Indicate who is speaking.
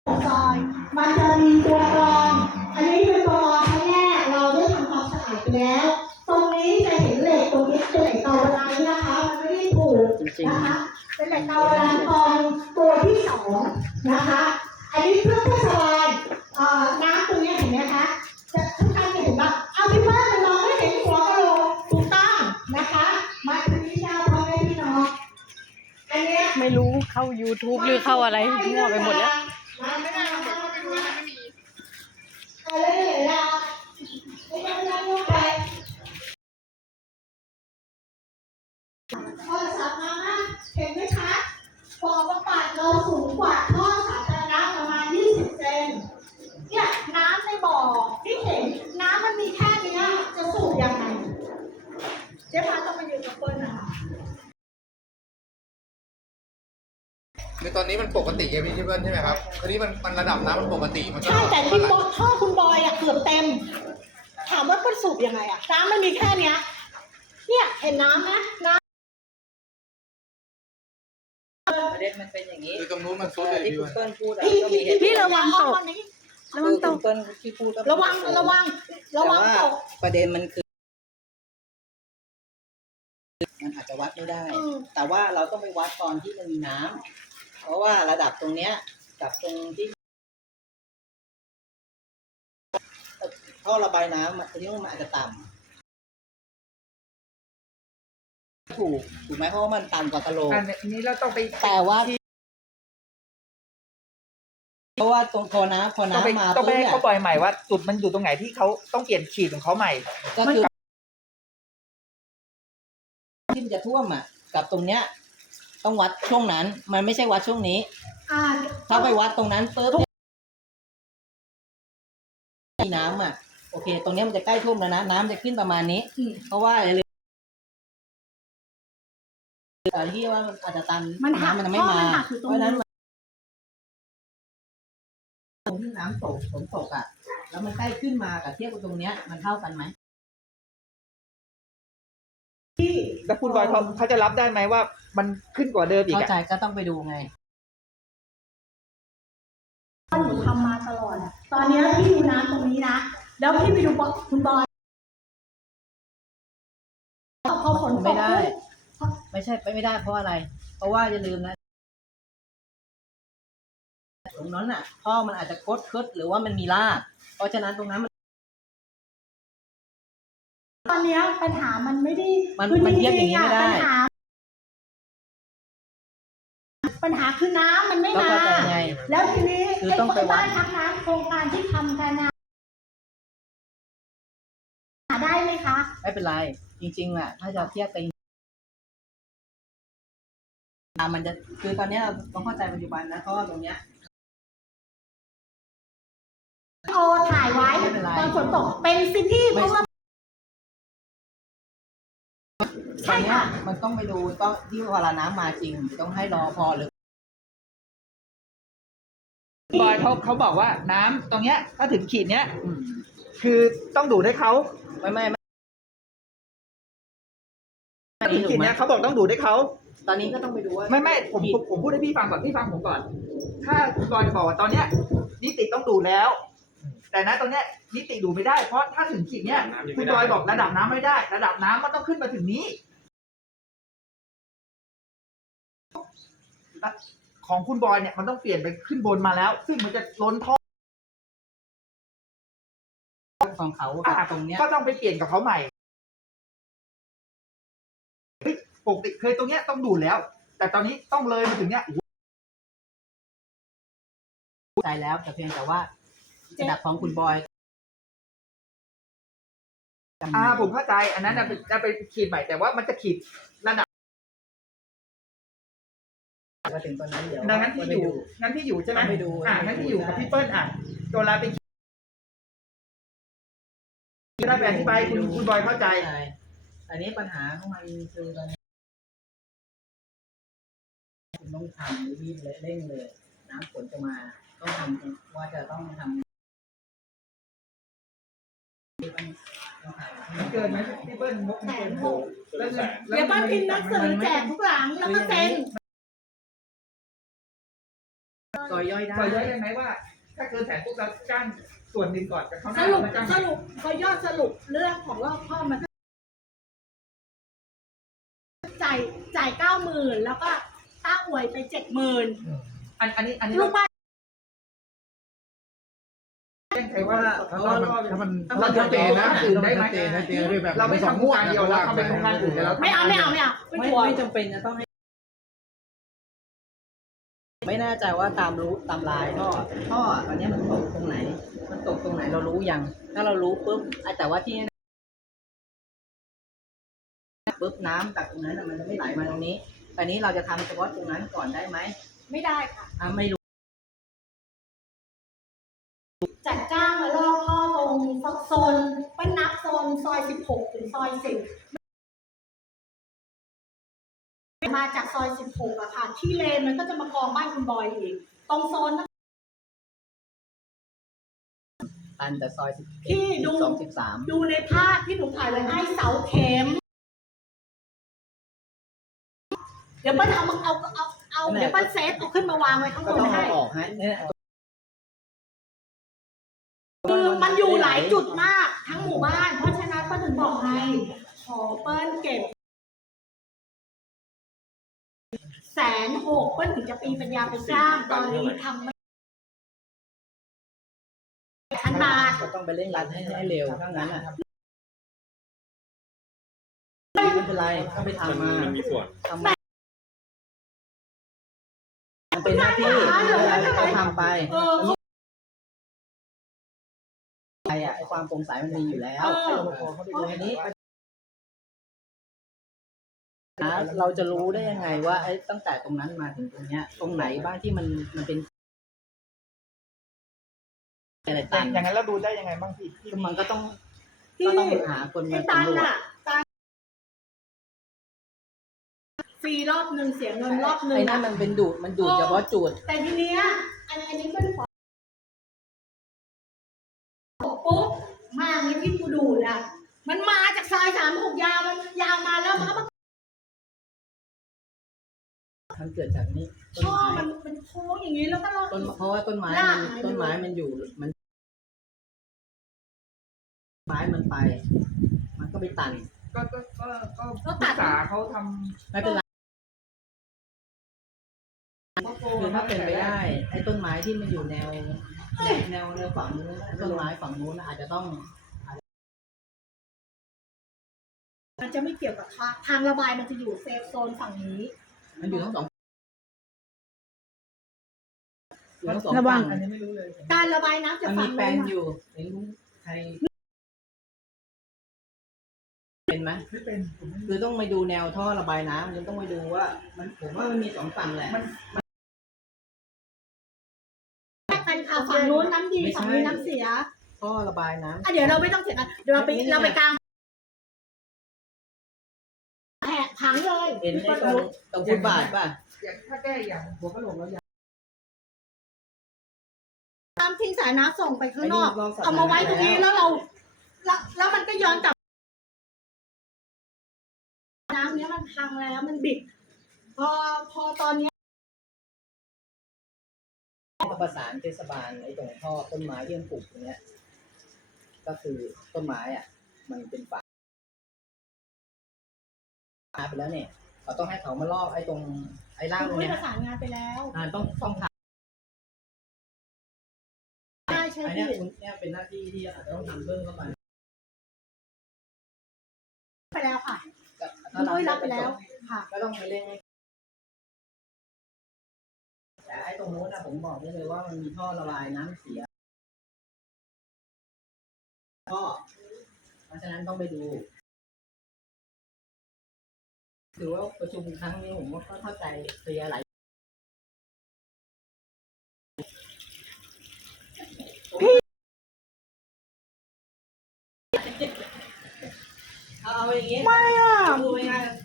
Speaker 1: ซอยมันจะมีตัวกรองอันนี้เป็นตัวกรองครั้งแรกเราได้ทำความสะอาดไปแล้วตรงนี้จะเห็นเหล็กตรงนี้เป็นเหล็กเกาลัดนะคะมันไม่ได้ผูกนะคะเป็นเหล็กเกาลัดกรองตัวที่สองนะคะอันนี้เพื่อสบายน้ำตรงนี้เห็นไหมคะจะทุกท่านจะเห็นว่าเอาพี่เปิ้ลมันมองไม่เห็นหัวกะโหลกถูกต้องนะคะมาถึงที่ยาพ่อแม่พี่น้องอันนี้
Speaker 2: ไม่รู้เข้า YouTube หรือเข้าอะไรมั่วไปหมดแล้ว
Speaker 1: ไม่ได้เราเข้าไปดูแล้วไม่มีอะไรเลยล่ะไม่ต้องนั่งไปโทรศัพท์มาเห็นไหมคะบ่อบำบัดเราสูงกว่าท่อสาธารณะประมาณ20 เซนเนี่ยน้ำในบ่อที่เห็นน้ำมันมีแค่นี้จะสูบยังไงเจ๊พาต้องมาอยู่กับเปิ้ลนะคะ
Speaker 3: ในตอนนี้มันปกติไงพี่เปิ้ลใช่ไหมครับคราวนี้มันระดับน้ำมันปกติมันก็
Speaker 1: ใช่แต่ที่ท่อคุณบอยเกือบเต็มถามว่าเปิ้ลสูบยังไงน้ำมันมีแค่เนี้ยเนี่ยเห็นน้ำไหมน้ำ
Speaker 4: ประเด็นมันเป็นอย่างนี้
Speaker 3: คือตรงนู้นมันซุดเลย
Speaker 4: ที่
Speaker 3: พี่
Speaker 4: คุณ
Speaker 3: เปิ้ล
Speaker 4: เปิ้ลพูดก็มีเหตุ
Speaker 2: พี่ระวังตกระวังตก
Speaker 4: เปิ้ลที่พูดก็
Speaker 1: ระวังตก
Speaker 4: ประเด็นมันคือมันอาจจะวัดไม่ได้แต่ว่าเราต้องไปวัดตอนที่มันมีน้ำเพราะว่าระดับตรงเนี้ยกับตรงที่ท่อระบายน้ำตรงนี้มันอาจจะต่ำถูกไหมเพราะว่ามันต่ำกว่ากะโหลก
Speaker 5: อันนี้เราต้องไป
Speaker 4: แต่ว่าเพราะว่าตรงพอน้ำมา
Speaker 5: ต้องไป
Speaker 4: ปุ๊บ
Speaker 5: ให้
Speaker 4: เนี่ย
Speaker 5: เขาปล่อยใหม่ว่าจุดมันอยู่ตรงไหนที่เขาต้องเปลี่ยนขีดของเขาใหม่
Speaker 4: ก็คือที่มันจะท่วมกับตรงเนี้ยต้องวัดช่วงนั้นมันไม่ใช่วัดช่วงนี้ถ้าไปวัดตรงนั้นปุ๊บมีน้ำโอเคตรงนี้มันจะใกล้ท่วมแล้วนะน้ำจะขึ้นประมาณนี้เพราะว่าที่ว่ามันอาจจะตันน้ำมันไม่มาเพราะนั้นตรงที่น้ำตกฝนตกแล้วมันใกล้ขึ้นมากับเทียบกับตรงเนี้ยมันเท่ากันไหม
Speaker 5: แล้วคุณบอยเขาจะรับได้ไหมว่ามันขึ้นกว่าเดิมอีก
Speaker 4: เข้าใจก็ต้องไปดูไง
Speaker 1: หนูทำมาตลอดตอนนี้พี่ดูน้ำตรงนี้นะแล้วพี่ไปดูคุณบอยพอฝนตก
Speaker 4: ไม่ได้ไม่ได้เพราะอะไรเพราะว่าอย่าลืมนะตรงนั้นท่อมันอาจจะคดหรือว่ามันมีรากเพราะฉะนั้นตรงนั้น
Speaker 1: ตอนนี้ปัญหามันไม่ได้
Speaker 4: มันเทียบอย่างนี้ไม่ได้
Speaker 1: ปัญหาคือน้ำมันไม่มาแล้วทีนี้
Speaker 4: คือต้องไปวัด
Speaker 1: ทักน้ำโครงการที่ทำกันได้ไหมคะ
Speaker 4: ไม่เป็นไรจริงๆถ้าจะเทียบกันมันจะคือตอนนี้เราต้องเข้าใจปัจจุบันนะเพราะว่าตรงเนี้ย
Speaker 1: ถ่ายไว้ตอนฝนตกเป็นซิตี้เพราะว่า
Speaker 4: ใช่ค่ะมันต้องไปดูก็ที่เวลาน้ำมาจริงต้องให้รอพอหรื
Speaker 5: อบอยเขาบอกว่าน้ำตรงเนี้ยถ้าถึงขีดเนี้ยคือต้องดูดให้เขา
Speaker 4: ไม่
Speaker 5: ถึงขีดเนี้ยเขาบอกต้องดูดให้เขา
Speaker 4: ตอนนี้ก็ต้องไปดูว่า
Speaker 5: ไม่ผมพูดให้พี่ฟังก่อนพี่ฟังผมก่อนถ้าคุณบอยบอกว่าตอนเนี้ยนิติต้องดูดแล้วแต่นะตรงเนี้ยนิติดูไม่ได้เพราะถ้าถึงขีดเนี้ยคุณบอยบอกระดับน้ำไม่ได้ระดับน้ำมันต้องขึ้นมาถึงนี้ของคุณบอยเนี่ยมันต้องเปลี่ยนไปขึ้นบนมาแล้วซึ่งมันจะล้นท่อ
Speaker 4: ของเขาตรงเนี้ย
Speaker 5: ก็ต้องไปเปลี่ยนกับเขาใหม่ปกติเคยตรงเนี้ยต้องดูดแล้วแต่ตอนนี้ต้องเลยมาถึงเนี้ย
Speaker 4: ใจแล้วแต่เพียงแต่ว่าระดับของคุณบอย
Speaker 5: ผมเข้าใจอันนั้นจะไปขีดใหม่แต่ว่ามันจะขีดระดับ
Speaker 4: มาถึงตอนนั้นเดี๋ยว
Speaker 5: งั้นที่อยู่ใช่ไหม
Speaker 4: ไปดู
Speaker 5: งั้นที่อยู่กับพี่เปิ้ลตัวเราไปได้ไปอธิบายคุณบอยเข้าใจ
Speaker 4: อันนี้ปัญหาของมันคือตอนนี้คุณต้องทำรีบเลยเร่งเลยน้ำฝนจะมาต้องทำว่าจะต้องทำ
Speaker 5: เกินไหมพี่เปิ้ลงบเกิน
Speaker 1: เดี๋ยวบ้านพิมพ์หนังสือแจกทุกหลังแล้วก็เซ็น
Speaker 4: ซอยย่อยได้
Speaker 5: ซอยย่อยได้ไหมว่า ถ้าเกินแสนปุ๊บเราจ้างส่วนหนึ่งก่อนกับเขาห
Speaker 1: ส
Speaker 5: น้า
Speaker 1: รุป
Speaker 5: มาจ้าง
Speaker 1: สรุปพอยอดสรุปเรื่องของรอบข้อมันก็จ่าย90,000แล้วก็ต้าอวยไป70,000
Speaker 5: อันนี้
Speaker 1: ลูกบ้าน
Speaker 5: แจ้งใครว่า
Speaker 3: ถ้ามัน
Speaker 5: เราจะเจนะอื่นได้ไหม
Speaker 3: ชัดเจนด้วยแบบ
Speaker 5: เราไม่
Speaker 3: สอง
Speaker 5: ทำ
Speaker 3: งวด
Speaker 5: งานเดียวเราทำเป็นโครงการอื่นแต่เรา
Speaker 1: ไม่เอาไม่ชัวร์
Speaker 4: ไม่จำเป็นจะต้องให้ ไม่แน่ใจว่าตามลายท่อตอนนี้มันตกตรงไหน มันตกตรงไหนเรารู้ยัง ถ้าเรารู้ปุ๊บแต่ว่าที่ปุ๊บน้ำจากตรงนั้นมันจะไม่ไหลมาตรงนี้แต่นี้เราจะทำเฉพาะตรงนั้นก่อนได้ไหม
Speaker 1: ไม่ได้ค่ะ
Speaker 4: ไม่รู้
Speaker 1: จัดจ้างมาลอกท่อตรงโซนเป็นนับโซนซอย16ถึงซอย10มาจากซอย16อะค่ะที่เลนมันก็จะมากองบ้านคุณบอยอีกตรงโซนนั้น
Speaker 4: ตันแต่ซอย
Speaker 1: พี่ดู
Speaker 4: 12 13
Speaker 1: ดูในภาพที่หนูถ่ายไว้ให้เสาเข็ม เดี๋ยวเปิ้ลเอาเดี๋ยวเปิ้ลเซฟเอาขึ้นมาวางไว้ข้างบ
Speaker 4: ก็
Speaker 1: น
Speaker 4: ต้อง
Speaker 1: ให้
Speaker 4: เอาออกให้เนี่ย
Speaker 1: คือมันอยู่หลายจุดมากทั้งหมู่บ้าน เพราะฉะนั้นเปิ้ลถึงบอกให้ขอเปิ้ลเก็บ160,000เปิ้ลถึงจะปีปัญญาไปจ้างตอนนี้ทำไม่1,000 บาท
Speaker 4: ก็ต้องไปเร่งรัดให้เร็วถ้างั้นไม่เป็นไรก็ไปทำมามันมีส่วนมันเป็นหน้าที่เราทำไปไอ้ความโปร่งใสมันมีอยู่แล้วให้รปภเข้าไปดูอันนี้เราจะรู้ได้ยังไงว่าไอ้ตั้งแต่ตรงนั้นมาถึงตรงเนี้ย ตรงไหนบ้างที่มันเป็นอะไรตัน
Speaker 5: อย่างนั้นเราดูได้ยังไงบ้างพี่
Speaker 4: มันก็ต้องหาคนมา
Speaker 1: ไอ้ตัน
Speaker 4: สำรวจ
Speaker 1: อะตันฟรีรอบหนึ่งเสียเงินรอบหนึ่ง
Speaker 4: ไอ้นั่นมันเป็นดูดเฉพาะจุด
Speaker 1: แต่ทีเนี้ยอันนี้เป็นขอปุ๊บมาอย่างนี้ที่กูดูดอ่ะมันมาจากซอย36ยาวมันยาวมาแล้วมันก็มา
Speaker 4: มันเกิดจากนี้
Speaker 1: ช่อมันโค้งอย่างนี้แล้วก็
Speaker 4: เพราะว่าต้นไม้มันอยู่มันไม้มันไป มันก็ไปตัน
Speaker 5: ก็ปรึกษาเขาทำ
Speaker 4: ไม่เป็นไรคือถ้าเป็นไปได้ไอ้ต้นไม้ที่มันอยู่แนวฝั่งนู้นต้นไม้ฝั่งนู้นอาจจะต้อง
Speaker 1: มันจะไม่เกี่ยวกับทางระบายมันจะอยู่เซฟโซนฝั่งนี้
Speaker 4: มันอยู่ทั้งสอง
Speaker 2: ระวัง
Speaker 5: อันนี้ไม่รู้เลย
Speaker 1: การระบายน้ำจาก
Speaker 4: มันมี
Speaker 1: ฝั่ง
Speaker 4: แปล
Speaker 1: นู้
Speaker 4: น
Speaker 1: น
Speaker 4: อยู่เห็นใครเป็นไหม
Speaker 5: ไม่เป็นผมไม่
Speaker 4: คือต้องไปดูแนวท่อระบายน้ำมันต้องไปดูว่าผมว่ามันมีสองฝั่งแหละ
Speaker 1: เป็นค่ะฝั่งนู้นน้ำดีฝั่งนี้น้ำเสีย
Speaker 4: ท่อระบายน้ำ
Speaker 1: เดี๋ยวเราไม่ต้องเสียกันเดี๋ยวเราไปกลางแหกถังเลย
Speaker 4: เห็นในตรงฟุตบาทป่ะ
Speaker 5: อย่างถ้าแก้อย่างหัวกะโหลกเราอยาก
Speaker 1: น้ำทิ้งสายน้ำส่งไปข้างนอกเอามาไว้ตรงนี้แล้วแล้วมันก็ย้อนกลับน้ำเนี้ยมันพังแล้วมันบิดพอตอนนี้
Speaker 4: ประสานเทศบาลไอ้ตรงท่อต้นไม้ที่มันปลูกตรงเนี้ยก็คือต้นไม้มันเป็นป่าไปแล้วเนี่ยเราต้องให้เขามาลอกไอ้ตรงไอ้ล่างตรง
Speaker 1: ไม่
Speaker 4: เนี้ย
Speaker 1: ประสานงานไปแล้ว
Speaker 4: ต้องทำ
Speaker 1: ใช่
Speaker 4: ไอ้
Speaker 1: พี่
Speaker 4: เนี่ยเป็นหน้าที่ที่อาจจะต้องทำเพิ่มเข้าไป
Speaker 1: ไปแล้วค่ะ
Speaker 4: ถ้าเรา
Speaker 1: ด้วยรับไปแล้วค่ะ
Speaker 4: ก็ต้องไปเร่งให้แต่ไอ้ตรงโน้นผมบอกได้เลยว่ามันมีท่อระบายน้ำเสียก็เพราะฉะนั้นต้องไปดูถือว่าประชุมครั้งนี้ผมว่าก็เข้าใจเคลียร์หลายเอาอย่างงี้ไม่ดูง่าย